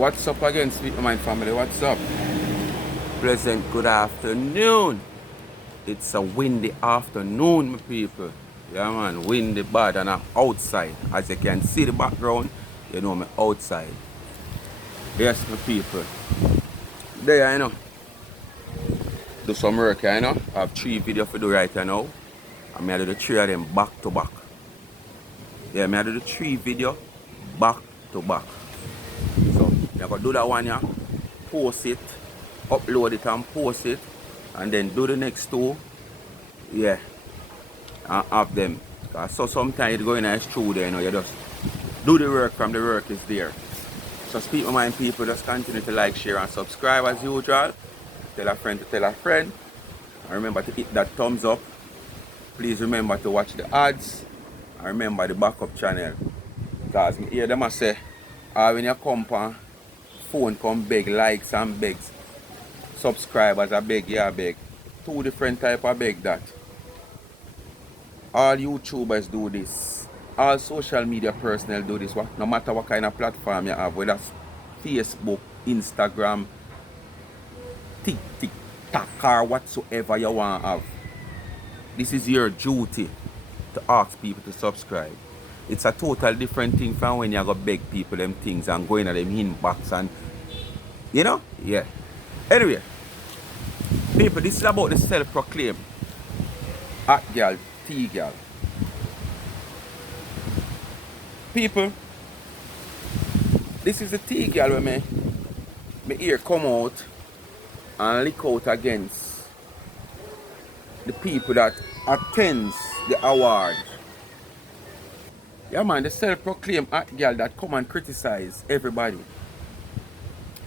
What's up again, Sweet Mind family? What's up? Pleasant good afternoon. It's a windy afternoon, my people. Yeah, man, windy bad, and I'm outside. As you can see the background, you know me outside. Yes, my people. There, I know. Do some work, I know. I have 3 videos to do right now. And I do the 3 of them back to back. Yeah, I do the 3 videos back to back. So, I'm going to do that one, yeah. Post it, upload it and post it, and then do the next 2, yeah, and have them. So sometimes it's going nice through there, you know, you just do the work from the work is there. So speak my mind, people, just continue to like, share and subscribe as usual. Tell a friend to tell a friend. And remember to hit that thumbs up. Please remember to watch the ads. And remember the backup channel. Because I hear them say, when you come on, phone come beg likes and begs. Subscribers are beg, yeah beg. 2 different type of beg that. All YouTubers do this. All social media personnel do this. No matter what kind of platform you have, whether it's Facebook, Instagram, TikTok or whatsoever you want to have. This is your duty to ask people to subscribe. It's a total different thing from when you go beg people them things and go in at them inbox and you know? Yeah. Anyway, people, this is about the self-proclaimed TGAL, TGAL. People, this is the TGAL where me ear come out and lick out against the people that attends the award. Yeah man, the self-proclaimed TGAL that come and criticize everybody.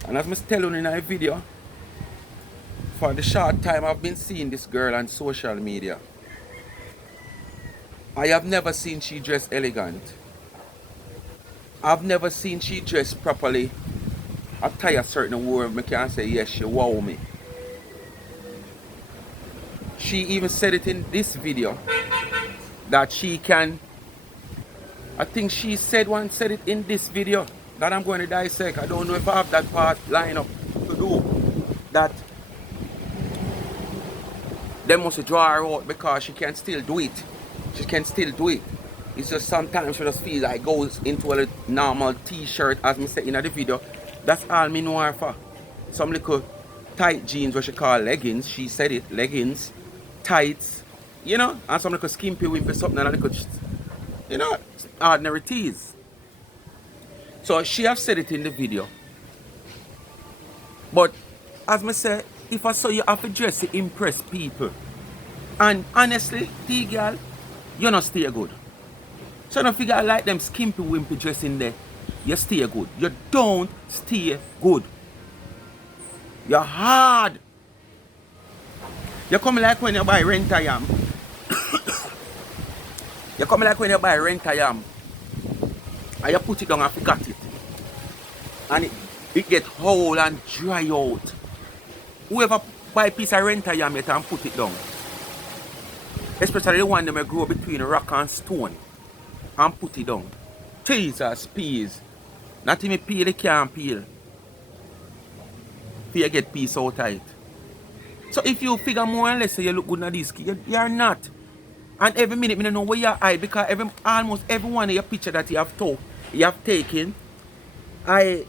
And as I tell you in a video, for the short time I've been seeing this girl on social media, I have never seen she dressed elegant. I've never seen she dressed properly. Attire certain word, I can say yes, she wow me. She even said it in this video that she can, I think she said it in this video that I'm going to dissect. I don't know if I have that part lined up to do. That they must draw her out because she can still do it. She can still do it. It's just sometimes she just feels like goes into a normal t-shirt as me said in the video. That's all me know her for. Some little tight jeans what she call leggings. She said it, leggings, tights, you know, and some little skimpy wimpy something and a little, you know, ordinary tees. So she have said it in the video. But as me say, if I saw you have to dress to impress people. And honestly, TGAL, you not stay good. So don't figure like them skimpy wimpy dress in there. You stay good. You don't stay good. You're hard. You come like when you buy rent a yam. You come like when you buy rent a yam. And you put it down and forgot it. And it get whole and dry out. Whoever buy a piece of rent a yam yet and put it down. Especially the one that grow between rock and stone. And put it down. Jesus, peas. Not even peel, they can't peel. If you get peace out of it. So if you figure more or less you look good in this, you're not. And every minute you don't know where you hide because almost every one of your picture that you have taken, I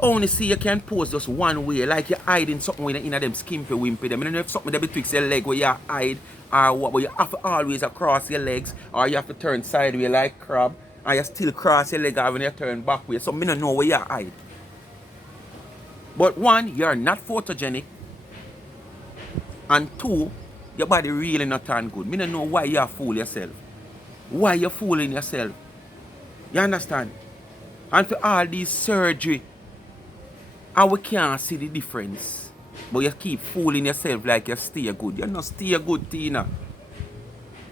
only see you can pose just one way, like you're hiding something in them skimpy wimpy. Them. I don't know if something there betwixt your leg where you hide or what, but you have to always cross your legs or you have to turn sideways like crab and you still cross your leg when you turn back way. So I don't know where you hide. But 1, you're not photogenic. And 2, your body really not turn good. I don't know why you fool yourself. Why you fooling yourself? You understand? And for all these surgery, and we can't see the difference. But you keep fooling yourself like you stay good. You're not stay good, Tina.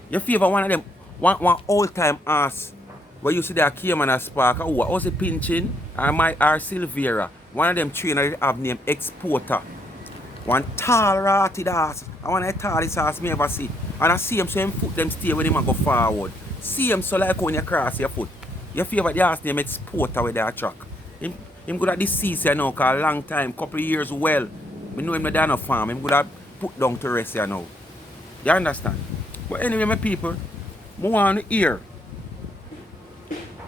You favor one of them, one all-time ass where you see that Cayman and Spark, or was it pinching? Or Silvera. One of them trainers have named Exporter. One tall rotted ass. And one of the tallest ass me ever see. And I see him so him foot them stay when him go forward. See him so like when you cross your foot. You favor the ass name Exporter with that track. Him Him could have deceased you now, cause a long time, couple of years well. I know him not down a farm. Him could have put down to rest you now. You understand? But anyway, my people, I want to hear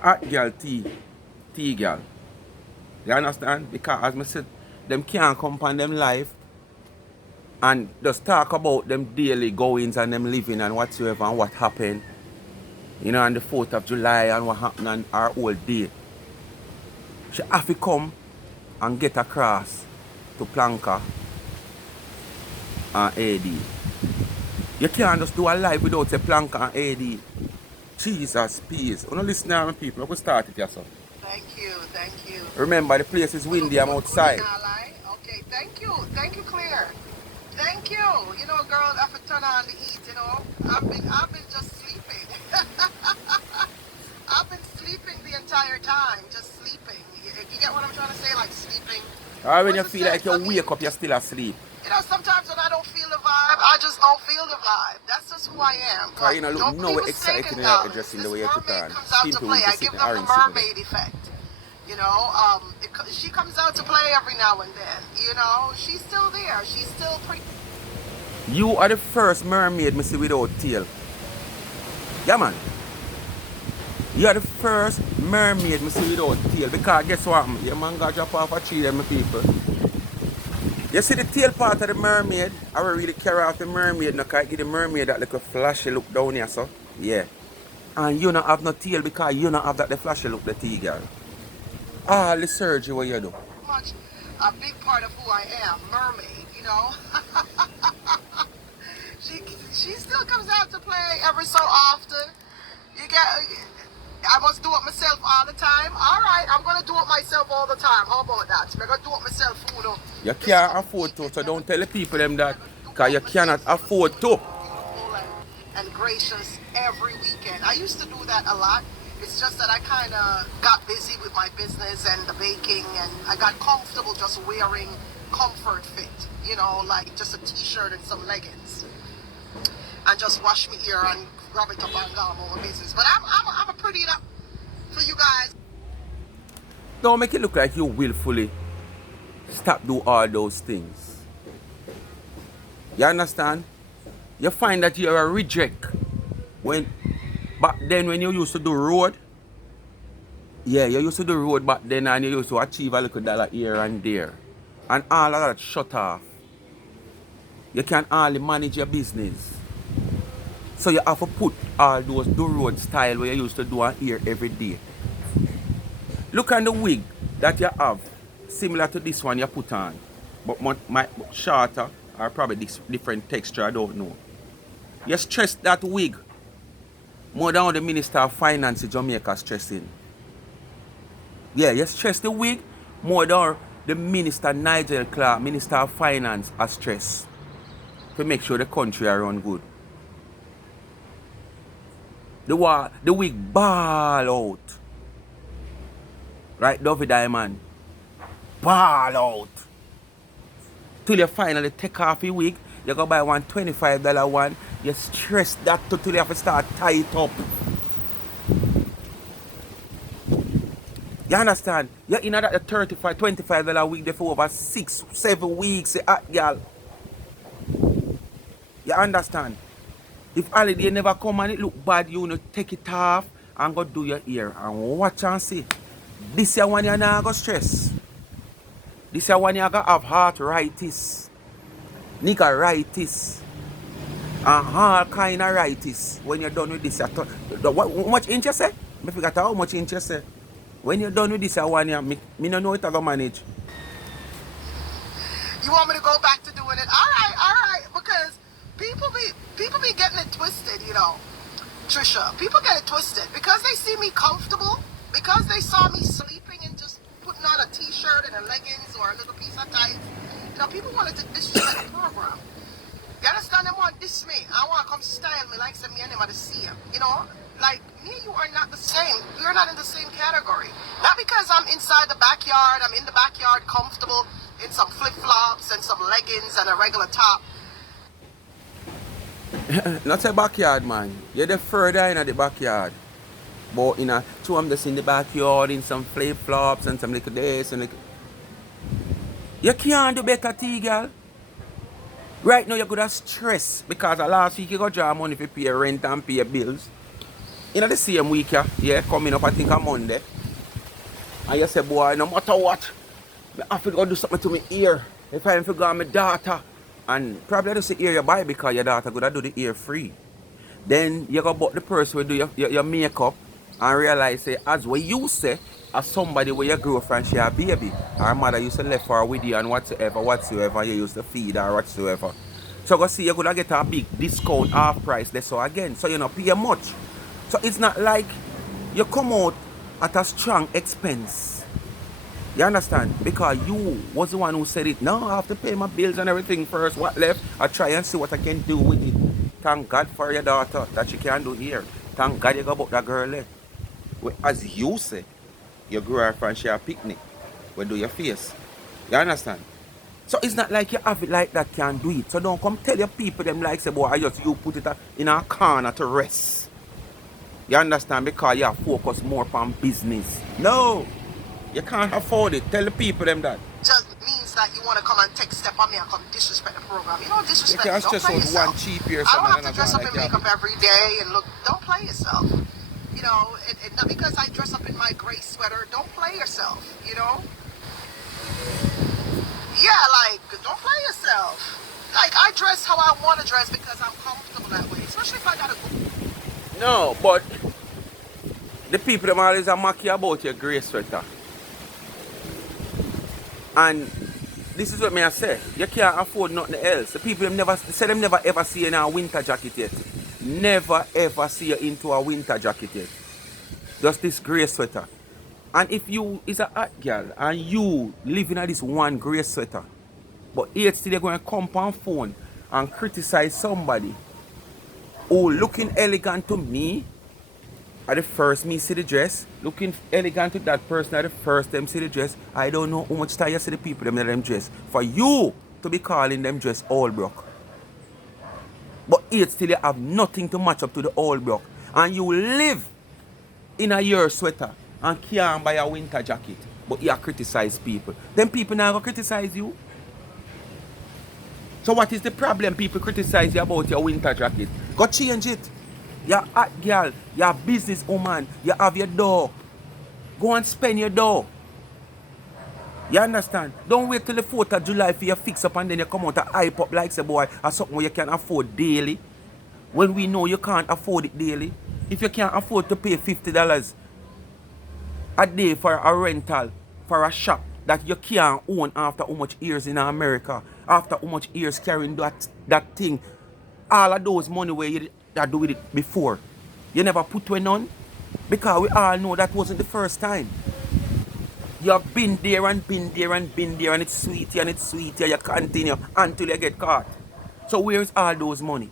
hot girl TGAL. You understand? Because as I said, them can't come upon them life and just talk about them daily goings and them living and whatsoever and what happened. You know, on the 4th of July and what happened on our whole day. She have to come and get across to Planka and AD. You can't just do a live without a Planka and AD. Jesus, peace. You know, listen to me, people. I will start it yourself. Thank you, thank you. Remember, the place is windy. I'm outside. Okay, thank you, Clear. Thank you. You know, girl, I have to turn on the heat. You know, I've been just sleeping. I've been sleeping the entire time, just sleeping. You get what I'm trying to say? Like sleeping. Or when you feel like you wake up, you're still asleep. You know, sometimes when I don't feel the vibe, I just don't feel the vibe. That's just who I am. Like, you know, look, no exciting in your dressing the way you put on. People will I give them the mermaid effect. You know, she comes out to play every now and then. You know, she's still there. She's still pretty. You are the first mermaid me see without tail. Yeah, man. You are the first mermaid me see without tail. Because guess what? Your man got drop off a tree there, my people. You see the tail part of the mermaid? I will really carry off the mermaid. Now, can I give the mermaid that little flashy look down here, so? Yeah. And you don't have no tail because you don't have that the flashy look, the TGAL. All the surgery what you do. Much a big part of who I am, mermaid, you know. she still comes out to play every so often. I must do it myself all the time. All right, I'm gonna do it myself all the time. How about that? I'm gonna do it myself, you know. You can't afford to, so don't tell the people them that, because you cannot afford to. And gracious every weekend. I used to do that a lot. It's just that I kind of got busy with my business and the baking, and I got comfortable just wearing comfort fit, you know, like just a t-shirt and some leggings, and just wash me ear and grab it up and down on my business. But I'm a pretty enough for you guys. Don't make it look like you willfully stop do all those things. You understand? You find that you're a reject when back then when you used to do road. Yeah, you used to do road back then and you used to achieve a little dollar here and there. And all of that shut off. You can hardly manage your business. So you have to put all those do road style where you used to do here every day. Look at the wig that you have, similar to this one you put on, but shorter or probably this different texture, I don't know. You stress that wig more than the Minister of Finance in Jamaica stressing. Yeah, you stress the wig more than the Minister Nigel Clark, Minister of Finance, are stressed to make sure the country are run good. The wig ball out. Right, David Diamond? Ball out. Till you finally take off your wig, you go buy one $25 one, you stress that till you have to start tie it up. You understand? You're in that $25 wig there for over 6-7 weeks, girl. You understand? If holiday never come and it look bad, you know, take it off and go do your hair and watch and see. This year one you not go stress. This year one you go have arthritis, niggeritis, and all kind of arthritis when you're done with this. How much inch you say? I forgot how much inch you say. When you're done with this one year, me don't know it I go manage. You want me to go back to doing it? All right, because people be getting it twisted, you know. Trisha, people get it twisted because they see me comfortable, because they saw me sleeping and just putting on a t-shirt and a leggings or a little piece of tights. You know, people wanted to disrespect the program. You understand? They want this me. I want to come style me like some me and them to see him. You know, like me, you are not the same. You're not in the same category. Not because I'm inside the backyard. I'm in the backyard, comfortable in some flip-flops and some leggings and a regular top. Not a backyard, man. You're the further in the backyard. But in a two I'm just in the backyard in some flip flops and some little this and little. You can't do better, TGAL. Right now you're gonna stress because last week you got draw money for pay rent and pay bills. In the same week, yeah, coming up I think on Monday. And you say, boy, no matter what, I have to go do something to my ear. If I forgot my daughter. And probably just the ear you buy because your daughter gonna do the ear free. Then you go about the person who do your makeup and realize say as what you say as somebody where your girlfriend she a baby. Her mother used to left her with you and whatsoever you used to feed her whatsoever. So go see you're gonna get a big discount half price there so again. So you don't pay much. So it's not like you come out at a strong expense. You understand? Because you was the one who said it. No, I have to pay my bills and everything first. What left? I try and see what I can do with it. Thank God for your daughter that she can do here. Thank God you got about that girl there. Well, as you say, your girlfriend she a picnic. We do your face. You understand? So it's not like you have it like that can do it. So don't come tell your people them like say boy I just you put it in a corner to rest. You understand? Because you focus more on business. No. You can't afford it. Tell the people them that. Just means that you want to come and take a step on me and come disrespect the program. You don't disrespect You me. can't Don't stress play out yourself. one cheap here. I don't have to dress up in makeup every day and look. Don't play yourself. You know, not because I dress up in my gray sweater. Don't play yourself. You know. Yeah, like don't play yourself. Like I dress how I want to dress because I'm comfortable that way. Especially if I gotta go. No, but the people them always are mock you about your grey sweater. And this is what me I say. You can't afford nothing else. The people them never ever see you in a winter jacket yet. Never ever see you into a winter jacket yet. Just this grey sweater. And if you is a hot girl and you living in this one grey sweater, but yet still you're going to come on phone and criticize somebody who looking elegant to me at the first me see the dress, looking elegant to that person at the first them see the dress. I don't know how much time you see the people them in them dress. For you to be calling them dress all broke. But yet still you have nothing to match up to the all broke. And you live in a year sweater and can't buy a winter jacket. But you criticize people. Then people now going to criticize you. So what is the problem people criticize you about your winter jacket? Go change it. You're a hot girl, you're a business woman, you have your dough. Go and spend your dough. You understand? Don't wait till the 4th of July for you fix up and then you come out and hype up like say boy or something where you can afford daily. When we know you can't afford it daily. If you can't afford to pay $50 a day for a rental for a shop that you can't own after how much years in America, after how much years carrying that thing, all of those money where you do with it before, you never put one on because we all know that wasn't the first time. You have been there and been there and been there and it's sweet and it's sweet and you continue until you get caught. So where is all those money?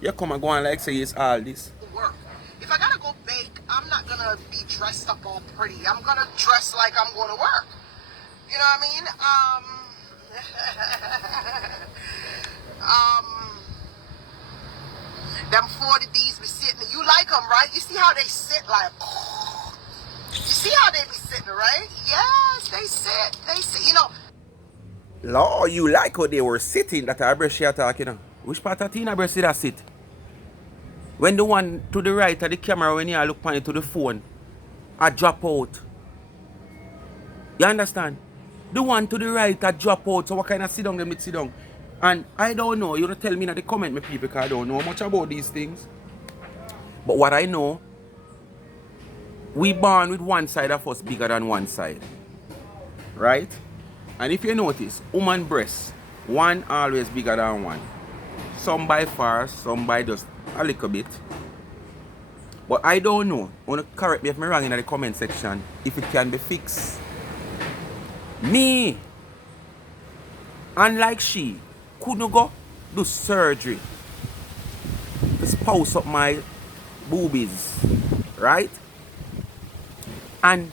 You come and go and like say it's all this. Work. If I gotta go bake, I'm not gonna be dressed up all pretty. I'm gonna dress like I'm going to work. You know what I mean? Them 40Ds be sitting. You like them, right? You see how they sit like. You see how they be sitting, right? Yes, they sit. They sit. You know. Lord, you like how they were sitting that I brush you talking about. Which part of Tina brush that sit? When the one to the right of the camera, when you look on it to the phone, I drop out. You understand? The one to the right I drop out. So what kind of sit down them sit down? And I don't know. You don't tell me in the comment, my people, because I don't know much about these things. But what I know, we born with one side of us bigger than one side. Right? And if you notice, woman breasts, one always bigger than one. Some by far, some by just a little bit. But I don't know. Want to correct me if I'm wrong in the comment section. If it can be fixed. Me, unlike she, couldn't go do surgery to spouse up my boobies. Right? And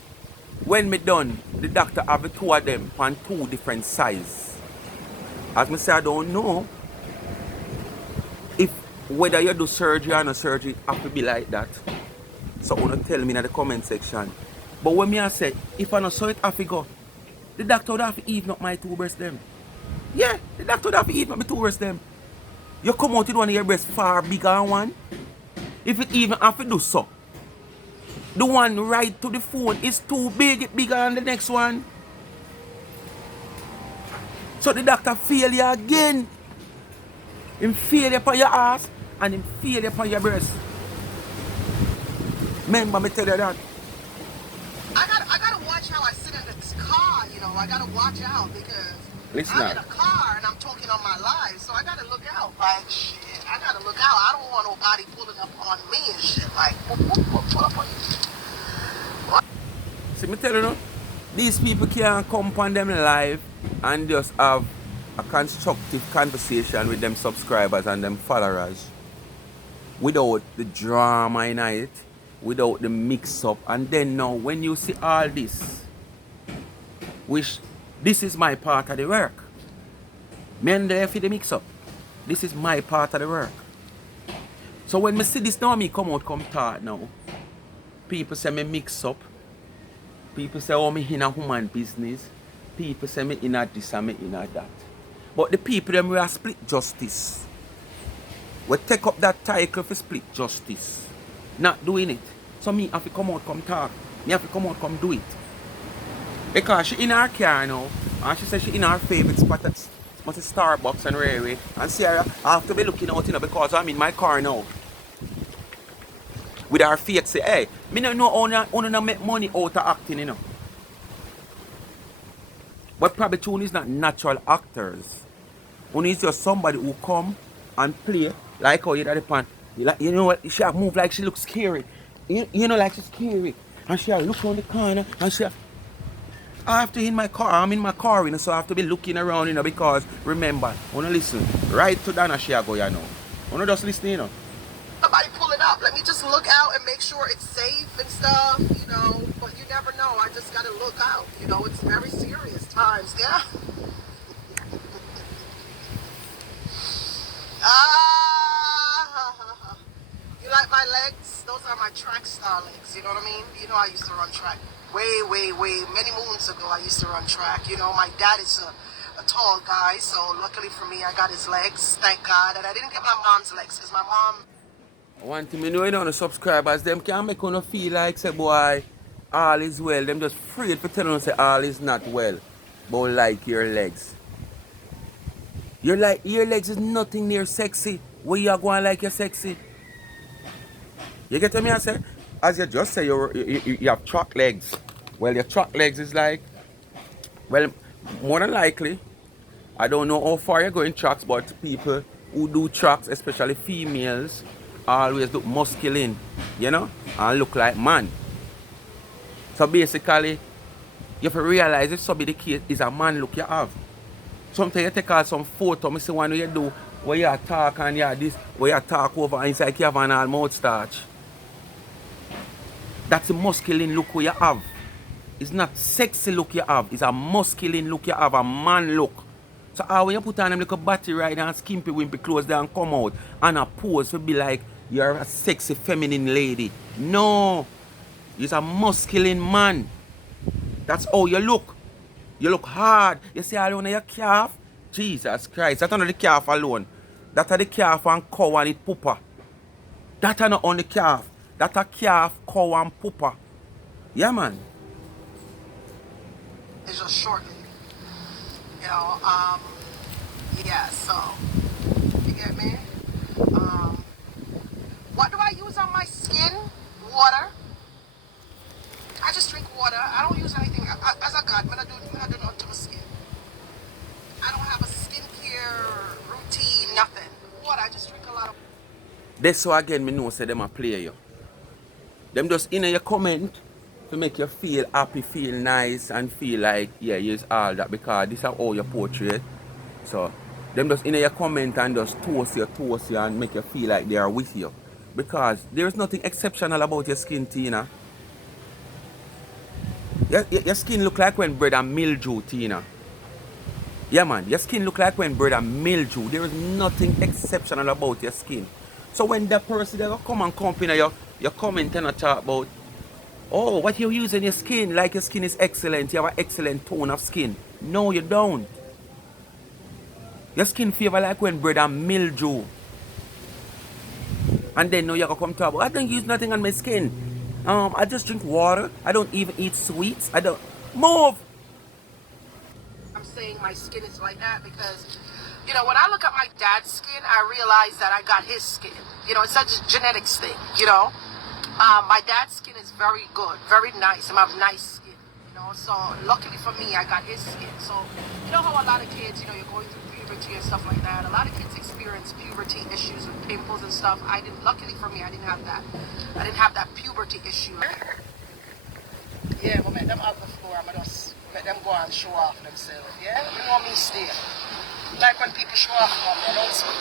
when me done, the doctor have the two of them on two different sizes. As me say, I don't know if whether you do surgery or no surgery, it have to be like that. So wanna tell me in the comment section. But when me I say, if I not saw it, I fi go. The doctor would have to even up my two breasts them. Yeah, the doctor would have to even up my two breasts them. You come out with one of your breasts far bigger than one. If it even have to do so. The one right to the phone is too big, it's bigger than the next one. So the doctor fail you again. Him fail you upon your ass and him fail you upon your breast. Remember me tell you that. I gotta watch how I sit in this car, you know. I gotta watch out because Listen I'm in now. a car and I'm talking on my live, so I gotta look out. Like shit, I gotta look out. I don't want nobody pulling up on me and shit. Like, pull up on you. See me tell you now, these people can't come on them live and just have a constructive conversation with them subscribers and them followers without the drama in it, without the mix up. And then now when you see all this, which this is my part of the work. Me and there for the mix up. This is my part of the work. So when me see this now, me come out, come talk now. People say me mix up. People say, oh, me in a human business. People say me in a this and me in a that. But the people them we are split justice. We take up that title for split justice. Not doing it. So me have to come out, come talk. Me have to come out, come do it. Because she in her car now, and she says she in her favorite spot at Starbucks and railway. And Sarah, I have to be looking out, you know, because I'm in my car now. With her faith say, hey, me don't know how to make money out of acting, you know. But probably tune is not natural actors. Only is just somebody who come and play like how you did the pan. You know what? She move like she looks scary. You know, like she's scary. And she look around the corner and she. I have to in my car. I'm in my car, you know, so I have to be looking around, you know, because remember, wanna listen right to Dana she go, you know. Wanna just listen, you know. Somebody pull it up. Let me just look out and make sure it's safe and stuff, you know. But you never know. I just gotta look out. You know, it's very serious times, yeah. You like my legs? Those are my track star legs. You know what I mean? You know, I used to run track way many moons ago. I used to run track. You know, my dad is a tall guy, so luckily for me, I got his legs. Thank God, and I didn't get my mom's legs because my mom. One thing I know, you know, the subscribers, them can't make you feel like, say, boy, all is well. Them just afraid for telling you, say, all is not well. But like your legs. Your legs is nothing near sexy. Where you are going like you're sexy? You get me, I say? As you just say, you have track legs. Well, your track legs is like, well, more than likely, I don't know how far you're going tracks, but people who do tracks, especially females, always look masculine, you know, and look like man. So basically, you have to realize if so be the case is a man look you have. Sometimes you take out some photo, I see one you do where you talk and you this, where you talk over and it's like you have an all mouth starch. That's a masculine look you have. It's not sexy look you have, it's a masculine look you have, a man look. So when you put on them like a battery ride and skimpy wimpy clothes there and come out and a pose to be like you're a sexy feminine lady. No, you're a masculine man. That's how you look. You look hard. You see all on your calf? Jesus Christ, that's not the calf alone. That's the calf and cow and it pooper. That's not on the calf. That's a calf, cow and pooper. Yeah, man. It's just shortened. You know, yeah, so, you get me? What do I use on my skin? Water. I just drink water. I don't use anything. As a God, I do not to my skin. I don't have a skincare routine, nothing. Water, I just drink a lot of. That's so again, me know say them a play you. Them just in your comment to make you feel happy, feel nice, and feel like, yeah, use all that because this is how you portray. So, them just in your comment and just toast you and make you feel like they are with you. Because there's nothing exceptional about your skin, Tina. Your skin look like when bread and mildew, Tina. Yeah, man, your skin look like when bread and mildew. There is nothing exceptional about your skin. So when that person they come and company you You comment and talk about, oh, what you use in your skin, like your skin is excellent, you have an excellent tone of skin. No, you don't. Your skin fever like when bread and mildew. And then now you come talk about, I don't use nothing on my skin. I just drink water. I don't even eat sweets. I don't. Move! I'm saying my skin is like that because, you know, when I look at my dad's skin, I realize that I got his skin. You know, it's such a genetics thing, you know. My dad's skin is very good, very nice. I have nice skin, you know. So luckily for me, I got his skin. So you know how a lot of kids, you know, you're going through puberty and stuff like that. A lot of kids experience puberty issues with pimples and stuff. I didn't. Luckily for me, I didn't have that. I didn't have that puberty issue. Yeah, we'll make them have the floor. I'm gonna just let them go and show off themselves. Yeah, you want me stay. Like when people show off on me, don't speak.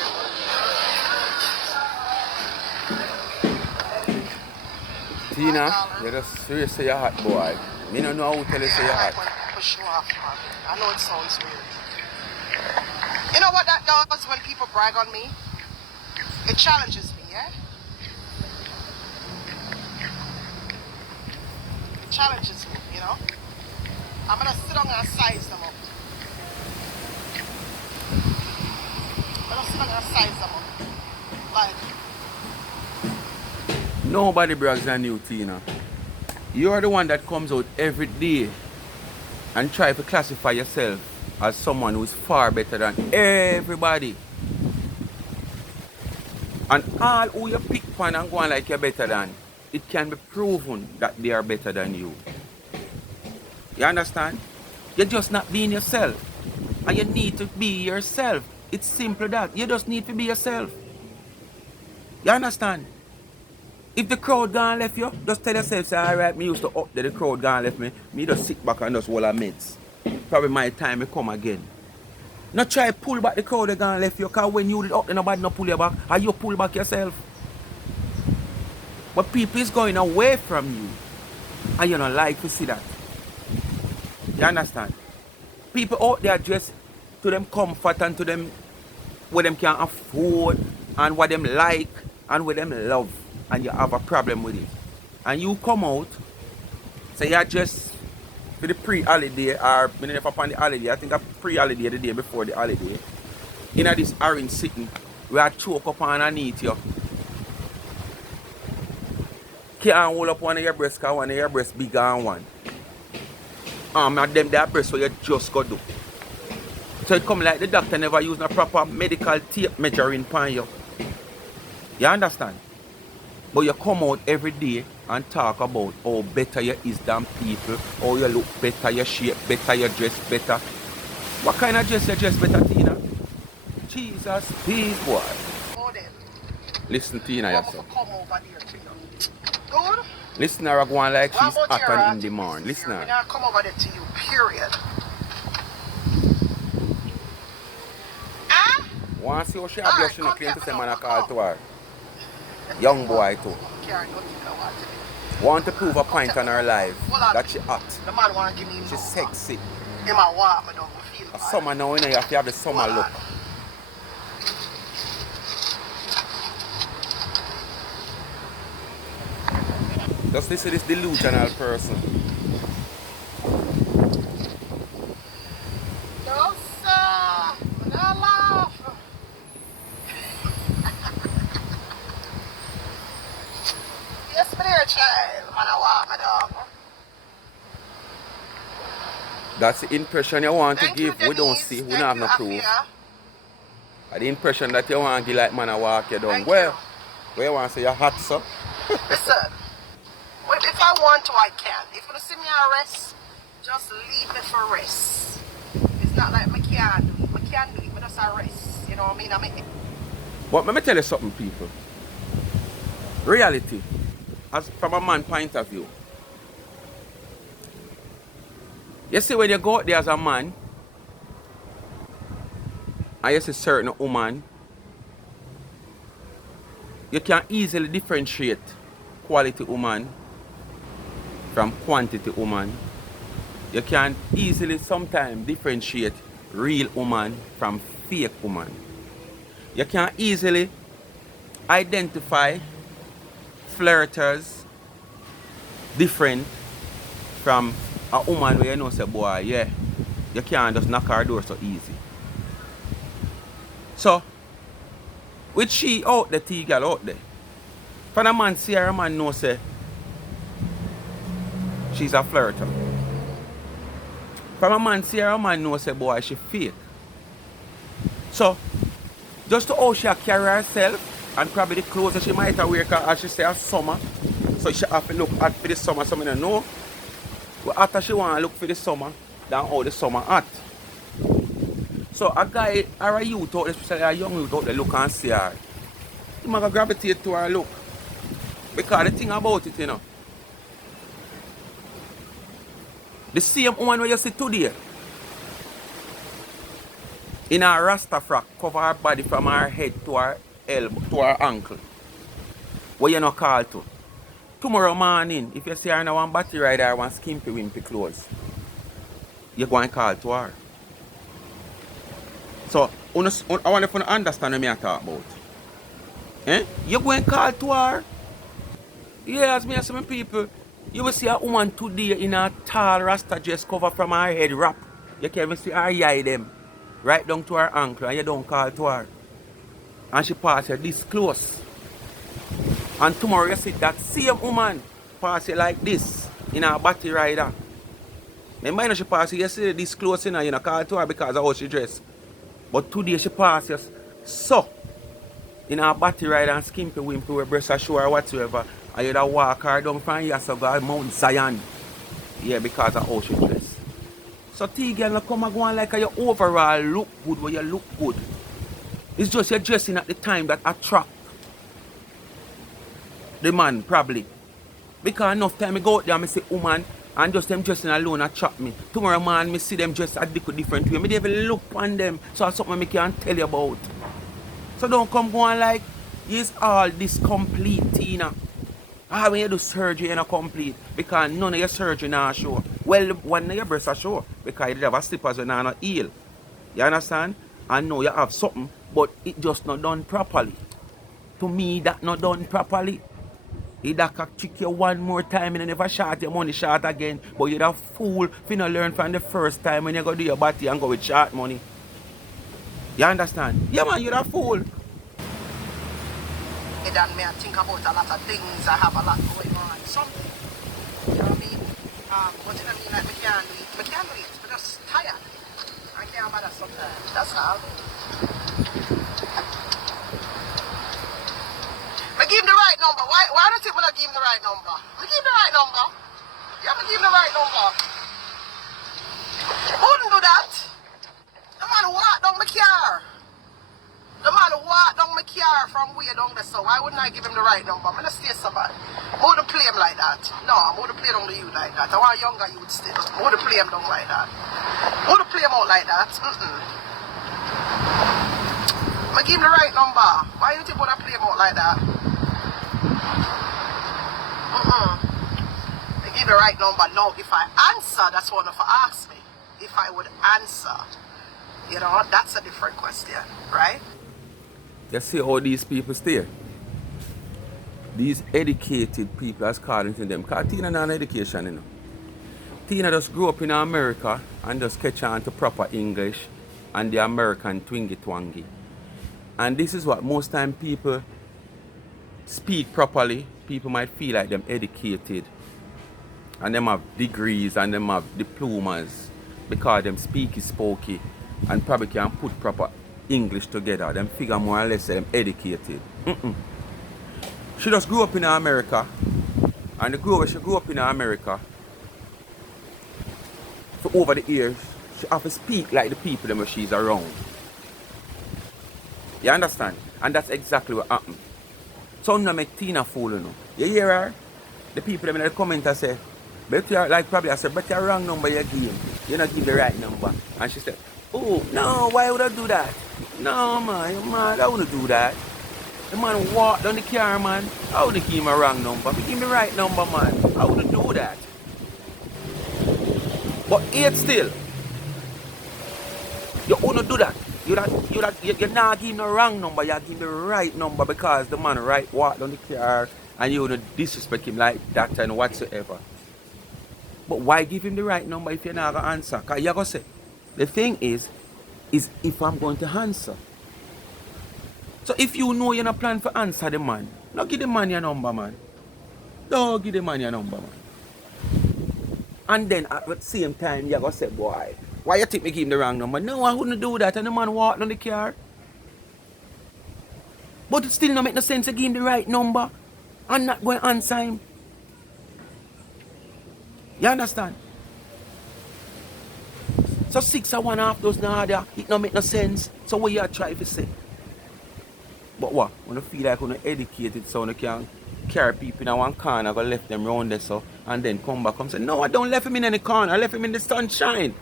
Tina, you just serious say you're hot, boy. Me don't know how to tell you say you're hot. When people show off on me. I know it sounds weird. You know what that does when people brag on me? It challenges me, yeah? It challenges me, you know? I'm gonna sit down and size them up. I'm gonna sit down and size them up. Like, Nobody brags on you, Tina. You're the one that comes out every day and try to classify yourself as someone who is far better than everybody. And all who you pick on and go on like you're better than, it can be proven that they are better than you. You understand? You're just not being yourself. And you need to be yourself. It's simple that. You just need to be yourself. You understand? If the crowd gone left you, just tell yourself, say, alright, me used to up there, the crowd gone left me. Me just sit back and just hold a meds. Probably my time will come again. Not try to pull back the crowd that gone left you, because when you up there, nobody no pull you back, and you pull back yourself. But people is going away from you, and you don't like to see that. You understand? People out there dress to them comfort and to them what them can afford, and what them like, and what them love. And you have a problem with it. And you come out, say you're just for the pre-holiday, or minute upon the holiday, I think a pre-holiday the day before the holiday, in this orange sitting, we are choke up underneath you. Can't hold up one of your breasts, because one of your breasts bigger than one. And them their breasts, so you just go do. So it come like the doctor never used a proper medical tape measuring pan you. You understand? But you come out every day and talk about how better you is than people, how you look better, you shape better, you dress better. What kind of dress you dress better, Tina? Jesus, please, boy. Listen, Tina, yourself. good? Listen her go on like she's hot and in the morning. Listen her. When I come over there to you, period. Want to see how she have blushing claim to say man I call to her. Young boy too. Want to prove a point on her life that she hot. The man want to give me She's sexy. In my warm, I don't feel A summer now, you know, you have to have the summer look. Just listen to this delusional person. No, sir. No laugh. Yes, my dear child. Man, I want my dog. That's the impression you want Thank to give. you, We don't Denise. see. We Thank don't have you, no proof. Afia. And the impression that you want to give like man I walk you down. Thank Well, you. where you want to say you're hot, sir? Listen. Well, if I want to, I can. If you see me arrest, just leave me for rest. It's not like I can't do it. I can't do it. I just arrest. You know what I mean? I mean, But let me tell you something, people. Reality, as from a man's point of view. You see, when you go out there as a man, and you see certain woman, you can easily differentiate quality woman from quantity woman. You can easily sometimes differentiate real woman from fake woman. You can easily identify flirters different from a woman where you know say, boy, yeah, you can't just knock her door so easy. So, with she out the TGAL out there, when a man see her, a man know say she's a flirter. From a man see her, a man know say, boy, she fake. So, just to how she carry herself and probably the clothes that she might have wear, as she say, a summer. So she have to look hot for the summer, so I don't know. But after she want to look for the summer, than how the summer hot. So a guy or a youth out there, especially a young youth out there, look and see her. He might gravitate to her look. Because the thing about it, you know, the same woman where you see today, in her rasta frock, cover her body from her head to her elbow, to her ankle. What you not call to? Tomorrow morning, if you see her in one battery rider or one skimpy wimpy clothes, you're going to call to her. So, I want you to understand what I talk about. Eh? You're going to call to her. Yeah, as me and some people, you will see a woman today in a tall rasta dress cover from her head wrap. You can't even see her eye them. Right down to her ankle and you don't call to her. And she pass you this close. And tomorrow you see that same woman pass you like this in a battery rider. Remember she pass you yesterday this close in her, you know, call to her because of how she dress. But today she pass you so in a battery rider and skimpy wimpy with breast show or whatsoever. And you da walk her down from here so go Mount Zion. Yeah, because of how she dress. So TGAL come and go on like your overall look good where you look good. It's just you're dressing at the time that attract the man probably. Because enough time I go out there and I see woman and just them dressing alone attract me. Tomorrow man I see them dressed a different way. I don't even look on them. So that's something I can't tell you about. So don't come going like it's all this complete, Tina. Ah, when you do surgery, you're not complete. Because none of your surgery now show. Well, one of your breasts are show. Because you have a slippers when you're not heal. You understand? And now you have something, but it just not done properly. To me, that not done properly. It that can trick you one more time and you never short your money short again. But you're a fool if you not learn from the first time when you go do your body and go with short money. You understand? Yeah man, you're a fool. And me I think about a lot of things. I have a lot going on. Something. You know what I mean? But you know what I mean? Like, I can't do it. I'm just tired. I can't bother sometimes. That's all. I give him the right number. Why don't you think I give him the right number? I give him the right number. Yeah, I give him the right number. Wouldn't do that. The man walk down my car. The man walk down my car from way down there, so why wouldn't I give him the right number? I'm gonna stay somebody. I wouldn't play him like that. No, I wouldn't play down the youth like that. I want younger youth still. I wouldn't play him down like that. I wouldn't play him out like that. I give him the right number. Why you think I play him out like that? I give the right number. Now, if I answer, that's one if I ask me. If I would answer, you know, that's a different question, right? You see how these people stay? These educated people, as calling to them. Because Tina not an education, you know. Tina just grew up in America and just catch on to proper English and the American twingy twangy. And this is what most time people speak properly. People might feel like them educated. And them have degrees and them have diplomas. Because them speaky spokey and probably can put proper English together. Them figure more or less them educated. She just grew up in America. And she grew up in America. So over the years, she have to speak like the people them where she's around. You understand? And that's exactly what happened. So now make Tina fool, you know. You hear her? The people them in the comment say, but you like probably I said, but you're wrong number you give. You not give the right number. And she said, oh no, why would I do that? No man, you're mad, I wouldn't do that. The man walked down the car, man. I wouldn't give him a wrong number. Give him the right number, man. I wouldn't do that. But yet still, you wouldn't do that. You're not giving the wrong number, you give the right number because the man walked down the car and you don't disrespect him like that and whatsoever. But why give him the right number if you're not going to answer? Because you're going to say, the thing is if I'm going to answer. So if you know you're not planning for answer the man, don't give the man your number, man. Don't give the man your number, man. And then at the same time, you're going to say, boy, why you think me give him the wrong number? No, I wouldn't do that. And the man walked on the car. But it still don't make no sense to give him the right number and not going to answer him. You understand? So 6 or 1/2 dozen order, it don't make no sense. So what you try to say? But what? When you feel like you're educated so you can carry people in one corner, go left them round there so, and then come back and say, no, I don't left him in any corner, I left him in the sunshine.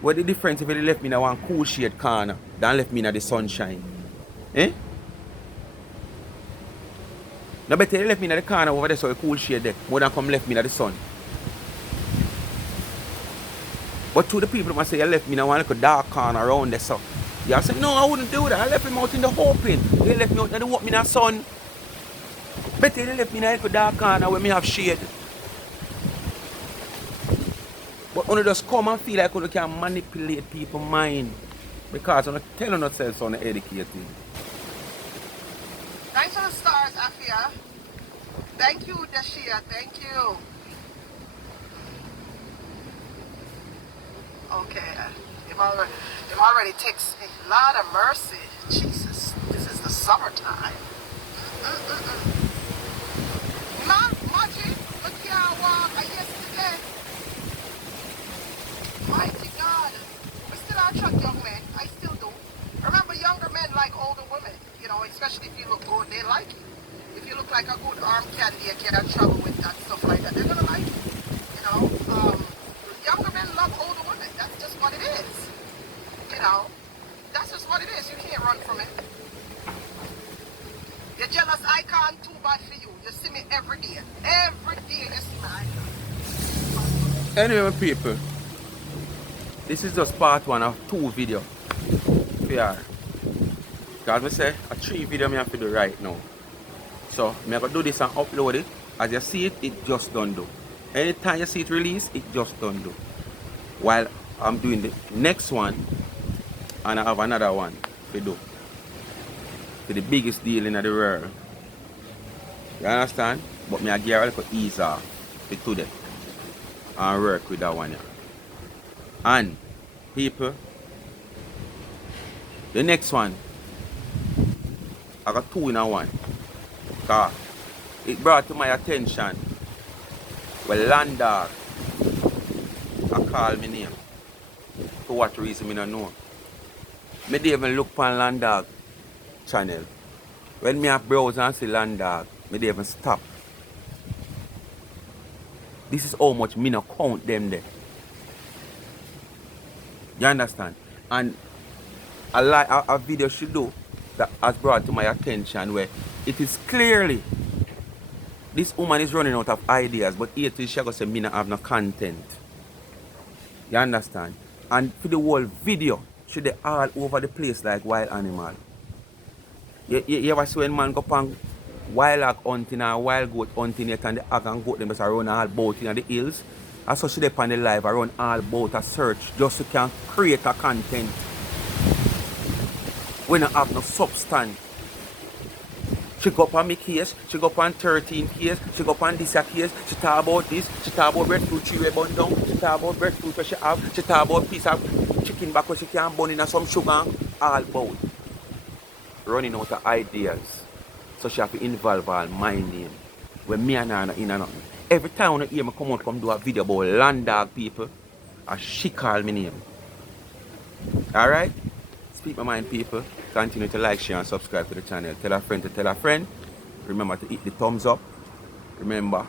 What the difference if you left me in one cool shade corner than left me in the sunshine? Eh? No better you left me in the corner over there so a cool shade there, more than come left me in the sun. But to the people who say you left me in one little dark corner around there so, you say, no, I wouldn't do that. I left him out in the open. You left me out in the open in the sun. Better you left me in a little dark corner where me have shade. But when you just come and feel like you can manipulate people's mind because you're telling yourself so educated. Thanks for the stars, Afia. Thank you, Dashia. Thank you. Okay. It already takes me. Lord of mercy. Jesus. This is the summertime. Margie, look here, yesterday. Mighty God. We still attract young men. I still do. Remember, younger men like older women. You know, especially if you look good, they like you. If you look like a good armed candidate, get in trouble with that stuff like that, they're gonna like you. You know, younger men love older women. That's just what it is. You know, that's just what it is. You can't run from it. You're jealous icon, too bad for you. You see me every day. Every day you see my icon. Anyway, people, this is just part 1 of 2 videos. Yeah. Because I say a 3 video I have to do right now. So I'm going to do this and upload it. As you see it, it just don't do. Anytime you see it release, it just don't do. While I'm doing the next one, and I have another one to do. For the biggest deal in the world. You understand? But me I give a little ease off for today. And work with that one. Yeah. And people, the next one, I got 2 in 1. Because it brought to my attention well Landar I call me name. For what reason I don't know. I didn't even look on Landar channel. When me browse and see Landar, I didn't even stop. This is how much me not count them there. You understand? And a video should do that has brought to my attention where it is clearly this woman is running out of ideas, but here she going to say me not have no content. You understand? And for the whole video, should they all over the place like wild animal. You ever see when man go on wild hog hunting and wild goat hunting yet and the hog and goat them just run all about in the hills? And so she dey on the live around all about a search just to can create a content. We don't have no substance. She go up on me case, she go up on 13 case, she go up on this case, she talk about this, she talk about breadfruit tree we burn down, she talk about breadfruit where she have, she talk about piece of chicken back where she can burn in and some sugar, all about. Running out of ideas. So she have to involve all my name. When me and her are in and nothing. Every time when you hear me come out come do a video about land dog people, she call me name. Alright? Speak my mind people. Continue to like, share and subscribe to the channel. Tell a friend to tell a friend. Remember to hit the thumbs up. Remember,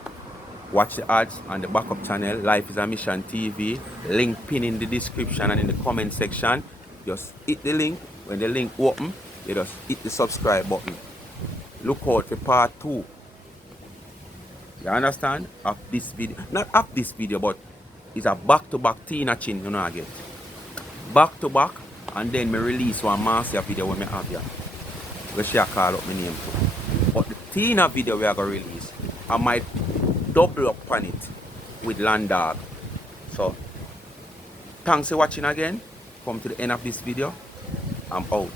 watch the ads on the backup channel. Life is a Mission TV. Link pin in the description and in the comment section. Just hit the link. When the link open, you just hit the subscribe button. Look out for part 2. You understand? Of this video. Not of this video, but it's a back-to-back Tina Chin, you know I get. Back-to-back. And then me release one master video when me have ya. Where she call up my name too. But the Tina video we are going to release I might double up on it with land dog. So thanks for watching again. Come to the end of this video. I'm out.